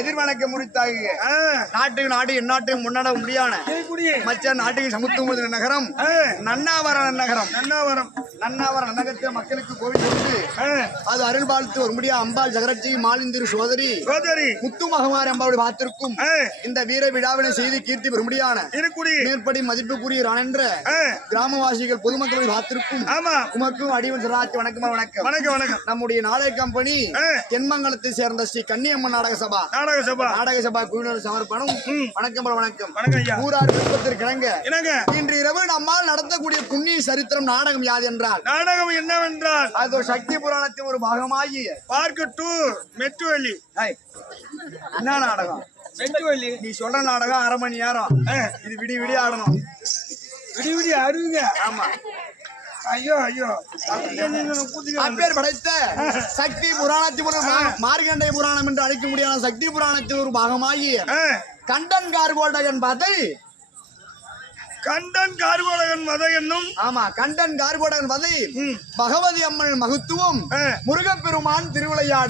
எதிர்வணக்க முடித்தாக நாட்டுக்கு நாடு எந்நாட்டுக்கு முன்னட முடியான மச்ச நாட்டுக்கு சமுத்துவ நகரம் நன்னாவரம் நகரம் நன்னாவரம் நகரத்தில் மக்களுக்கு கோவில் கொடுத்து அது அருள் வாழ்த்து ஒரு முடியா அம்பாள் ஜகரட்சி மாலிந்திரு சோதரி முத்து மகமாரி அம்பாவுடைய பார்த்திருக்கும் இந்த வீர விழாவினை செய்து கீர்த்தி பெறும்படியான மேற்படி மதிப்புக்குரிய என்ற கிராமவாசிகள் பொதுமக்களை பார்த்திருக்கும் உமக்கும் அடிவன் சிராட்சி வணக்கம் வணக்கம் வணக்கம் வணக்கம். நம்முடைய நாடக கம்பெனி தென்மங்கலத்தை சேர்ந்த ஸ்ரீ கன்னியம்மன் நாடக சபா குழுவினர் சமர்ப்பணம் வணக்கம் வணக்கம் வணக்கம். ஊரார் விருப்பத்திற்கு இணங்க இன்று இரவு நம்மால் நடத்தக்கூடிய புண்ணிய சரித்திரம் நாடகம் யாது என்றால் நாடகம் என்னவென்றால் அது ஒரு சக்தி புராணத்தின் ஒரு பாகமாகி பார்க்க டூ மெட்டுவலி. என்ன நாடகம்? மெட்டுவலி. நீ சொல்ற நாடகம் 1/2 மணி நேரம். இது விடிய ஆடணும். விடிய அருங்க. ஆமா. ஐயோ ஐயோ அப்பேர் படைத்த சக்தி புராணத்தின் மார்கண்டேய புராணம் என்று அழைக்க முடியாத சக்தி புராணத்தின் ஒரு பாகமாகி கண்டன் கார்கோடகன் பதை கண்டன் கார்கோடகன் வதை என்னும் கண்டன் கார்கோடகன் வதை பகவதி அம்மன் மகத்துவம் முருகப்பெருமான் திருவிளையாடு